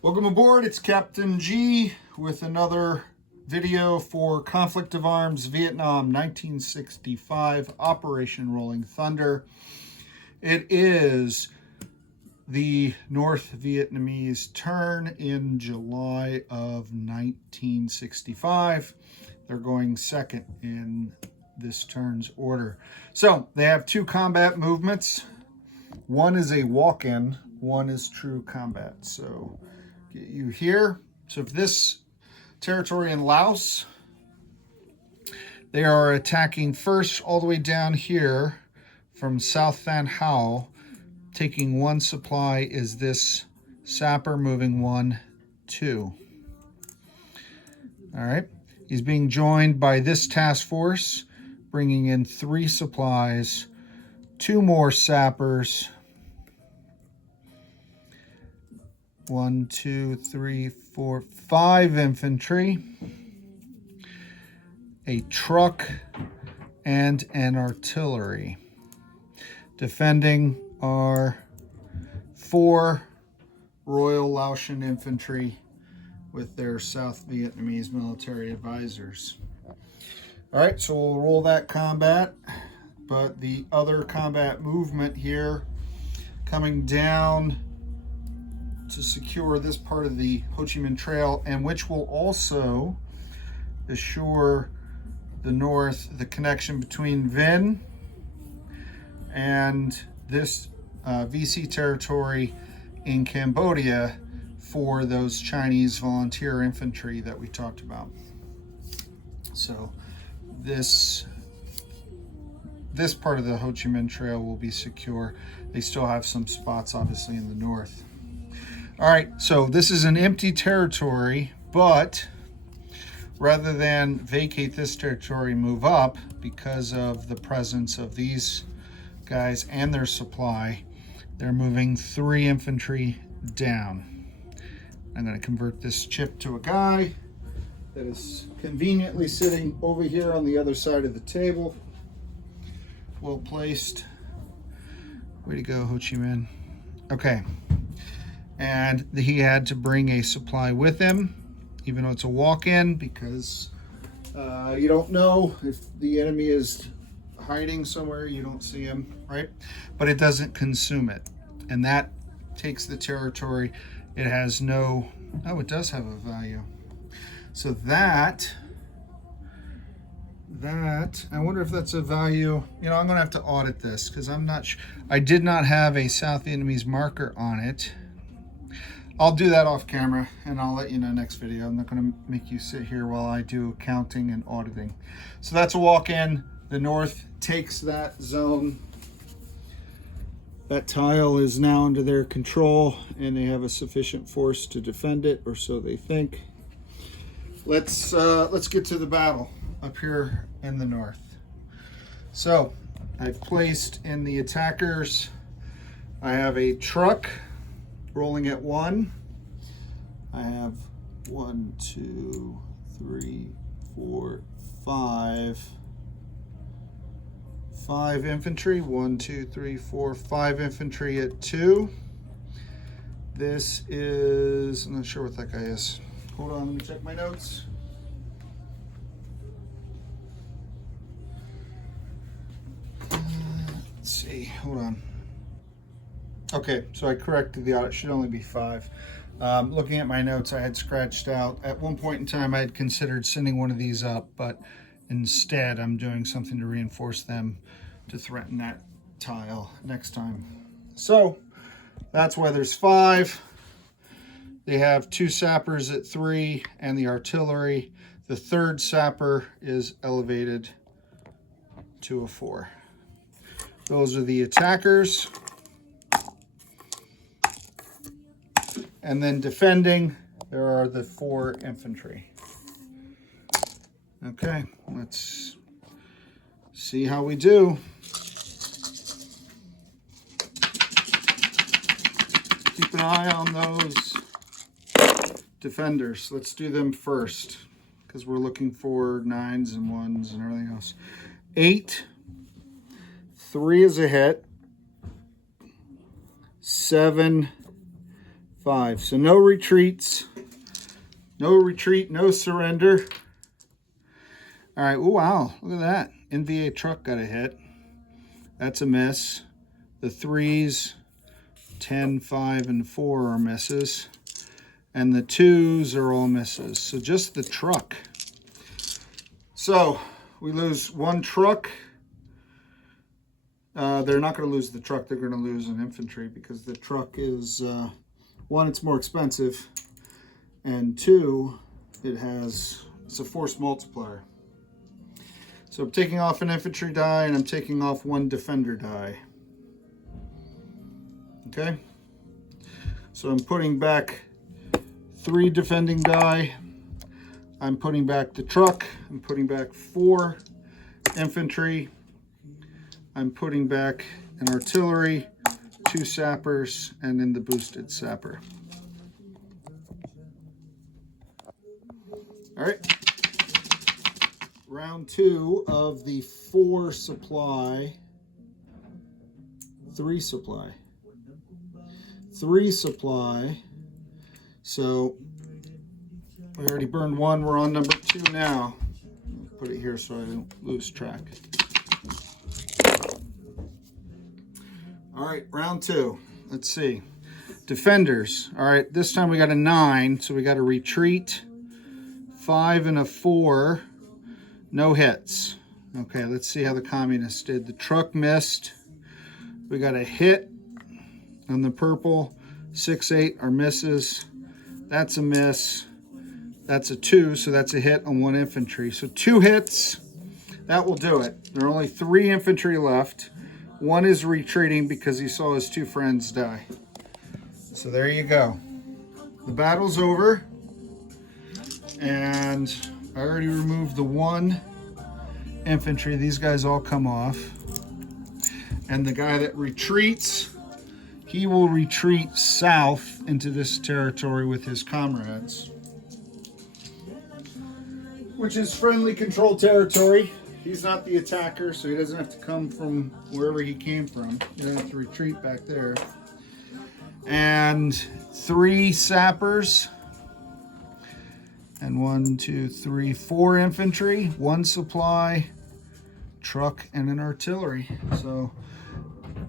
Welcome aboard, it's Captain G with another video for Conflict of Arms Vietnam 1965 Operation Rolling Thunder. It is the North Vietnamese turn in July of 1965. They're going second in this turn's order. So they have two combat movements. One is a walk-in, one is true combat. So get you here. So if this territory in Laos, they are attacking first all the way down here from South Than Hao. Taking one supply is this sapper, moving 1, 2. All right. He's being joined by this task force, bringing in 3 supplies, 2 more sappers, 1, 2, 3, 4, 5 infantry, a truck, and an artillery. Defending are 4 Royal Laotian infantry with their South Vietnamese military advisors. All right, so we'll roll that combat, but the other combat movement here coming down to secure this part of the Ho Chi Minh Trail, and which will also assure the North the connection between Vinh and this VC territory in Cambodia for those Chinese volunteer infantry that we talked about. So this part of the Ho Chi Minh Trail will be secure. They still have some spots obviously in the north. All right, so this is an empty territory, but rather than vacate this territory, move up because of the presence of these guys and their supply, they're moving 3 infantry down. I'm going to convert this chip to a guy that is conveniently sitting over here on the other side of the table. Well placed. Way to go, Ho Chi Minh. Okay. And he had to bring a supply with him, even though it's a walk-in, because you don't know if the enemy is hiding somewhere, you don't see him, right? But it doesn't consume it. And that takes the territory. It has no, oh, it does have a value. So that, I wonder if that's a value. You know, I'm gonna have to audit this because I'm not sure. I did not have a South Vietnamese marker on it. I'll do that off camera and I'll let you know next video. I'm not going to make you sit here while I do accounting and auditing. So that's a walk-in. The North takes that zone. That tile is now under their control and they have a sufficient force to defend it, or so they think. Let's get to the battle up here in the north. So I've placed in the attackers, I have a truck rolling at 1. I have 1, 2, 3, 4, 5 infantry. 1, 2, 3, 4, 5 infantry at 2. This is, I'm not sure what that guy is. Hold on, let me check my notes. Let's see, hold on. Okay, so I corrected the audit. It should only be 5. Looking at my notes, I had scratched out. At one point in time, I had considered sending one of these up, but instead I'm doing something to reinforce them to threaten that tile next time. So that's why there's 5. They have 2 sappers at 3 and the artillery. The 3rd sapper is elevated to a 4. Those are the attackers. And then defending, there are the 4 infantry. Okay, let's see how we do. Keep an eye on those defenders. Let's do them first because we're looking for 9s and 1s and everything else. 8, 3 is a hit. 7, 5. So no retreats. No retreat, no surrender. All right, oh wow, look at that. NVA truck got a hit. That's a miss. The 3s, 10, 5, and 4 are misses. And the 2s are all misses. So just the truck. So we lose one truck. They're not going to lose the truck. They're going to lose an infantry because the truck is, one, it's more expensive. And 2, it's a force multiplier. So I'm taking off an infantry die and I'm taking off 1 defender die. Okay? So I'm putting back 3 defending die. I'm putting back the truck. I'm putting back 4 infantry. I'm putting back an artillery, 2 sappers, and then the boosted sapper. All right. Round 2 of the 4 supply, 3 supply. 3 supply. So we already burned 1. We're on number 2 now. Put it here so I don't lose track. All right, round 2. Let's see. Defenders. All right, this time we got a 9, so we got a retreat. 5 and a 4. No hits. Okay, let's see how the communists did. The truck missed. We got a hit on the purple. 6, 8 are misses. That's a miss. That's a 2, so that's a hit on 1 infantry. So 2 hits, that will do it. There are only 3 infantry left. 1 is retreating because he saw his 2 friends die. So there you go. The battle's over. And I already removed the 1 infantry. These guys all come off. And the guy that retreats, he will retreat south into this territory with his comrades, which is friendly controlled territory. He's not the attacker, so he doesn't have to come from wherever he came from. He doesn't have to retreat back there. And 3 sappers. And 1, 2, 3, 4 infantry, 1 supply, truck, and an artillery. So,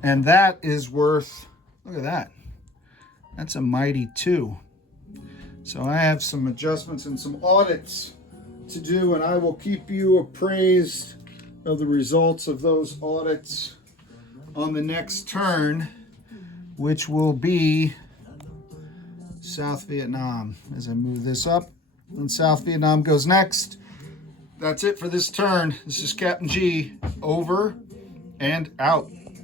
and that is worth, look at that. That's a mighty 2. So I have some adjustments and some audits to do, and I will keep you appraised of the results of those audits on the next turn, which will be South Vietnam. As I move this up, and South Vietnam goes next. That's it for this turn. This is Captain G, over and out.